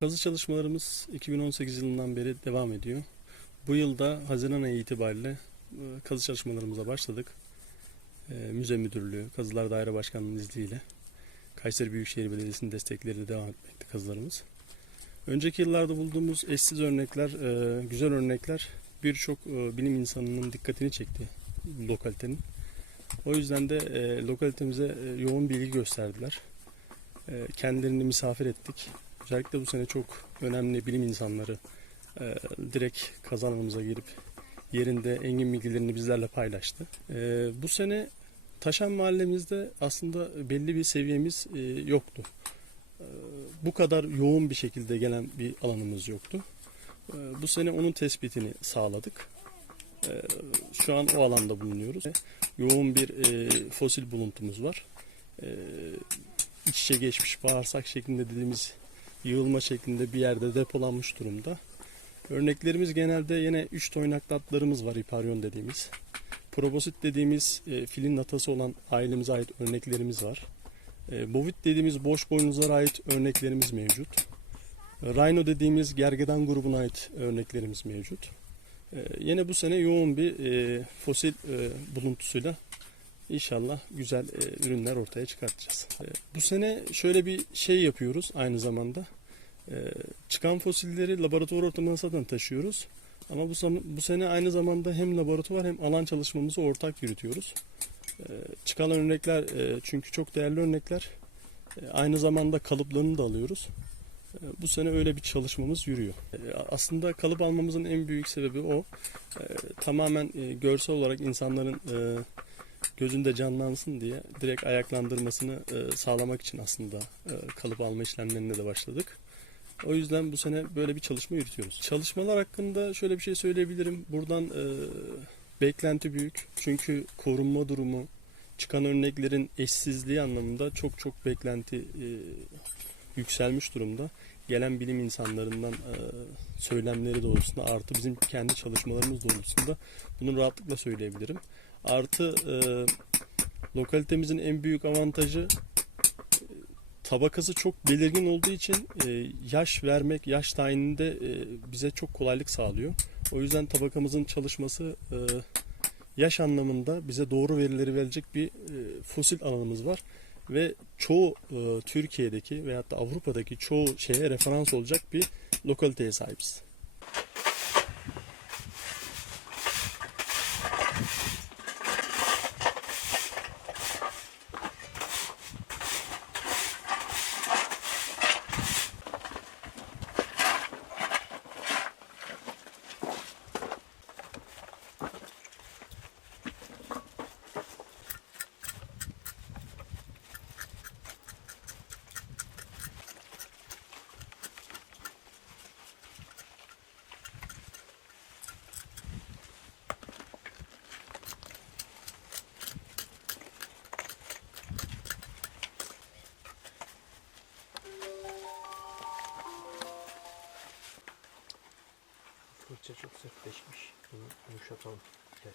Kazı çalışmalarımız 2018 yılından beri devam ediyor. Bu yılda Haziran ayı itibariyle e, kazı çalışmalarımıza başladık. E, Müze Müdürlüğü, Kazılar Daire Başkanlığı'nın izniyle Kayseri Büyükşehir Belediyesi'nin destekleriyle devam etmekte kazılarımız. Önceki yıllarda bulduğumuz eşsiz örnekler, e, güzel örnekler birçok bilim insanının dikkatini çekti lokalitenin. O yüzden de lokalitemize yoğun bir ilgi gösterdiler. Kendilerini misafir ettik. Özellikle bu sene çok önemli bilim insanları e, direkt kazanımıza girip yerinde engin bilgilerini bizlerle paylaştı. E, bu sene Taşan mahallemizde aslında belli bir seviyemiz e, yoktu. E, bu kadar yoğun bir şekilde gelen bir alanımız yoktu. E, bu sene onun tespitini sağladık. E, şu an o alanda bulunuyoruz. Yoğun bir e, fosil buluntumuz var. E, iç içe geçmiş bağırsak şeklinde dediğimiz yığılma şeklinde bir yerde depolanmış durumda. Örneklerimiz genelde yine 3 toynaklı atlarımız var hiparyon dediğimiz. Probosit dediğimiz e, filin natası olan ailemize ait örneklerimiz var. E, bovit dediğimiz boş boynuzlara ait örneklerimiz mevcut. E, Rhino dediğimiz gergedan grubuna ait örneklerimiz mevcut. E, yine bu sene yoğun bir e, fosil e, buluntusuyla İnşallah güzel e, ürünler ortaya çıkartacağız. E, bu sene şöyle bir şey yapıyoruz aynı zamanda. E, çıkan fosilleri laboratuvar ortamına zaten taşıyoruz. Ama bu, bu sene aynı zamanda hem laboratuvar hem alan çalışmamızı ortak yürütüyoruz. E, çıkan örnekler e, çünkü çok değerli örnekler. E, aynı zamanda kalıplarını da alıyoruz. E, bu sene öyle bir çalışmamız yürüyor. E, aslında kalıp almamızın en büyük sebebi o. E, tamamen e, görsel olarak insanların e, gözünde canlansın diye direkt ayaklandırmasını e, sağlamak için aslında e, kalıp alma işlemlerine de başladık. O yüzden bu sene böyle bir çalışma yürütüyoruz. Çalışmalar hakkında şöyle bir şey söyleyebilirim. Buradan e, beklenti büyük. Çünkü korunma durumu, çıkan örneklerin eşsizliği anlamında çok çok beklenti e, yükselmiş durumda. Gelen bilim insanlarından e, söylemleri doğrultusunda artı bizim kendi çalışmalarımız doğrultusunda bunu rahatlıkla söyleyebilirim. Artı e, lokalitemizin en büyük avantajı e, tabakası çok belirgin olduğu için e, yaş vermek, yaş tayininde e, bize çok kolaylık sağlıyor. O yüzden tabakamızın çalışması e, yaş anlamında bize doğru verileri verecek bir e, fosil alanımız var. Ve çoğu e, Türkiye'deki veyahut da Avrupa'daki çoğu şeye referans olacak bir lokaliteye sahibiz. Fırça çok sertleşmiş. Bunu yumuşatalım. Gel.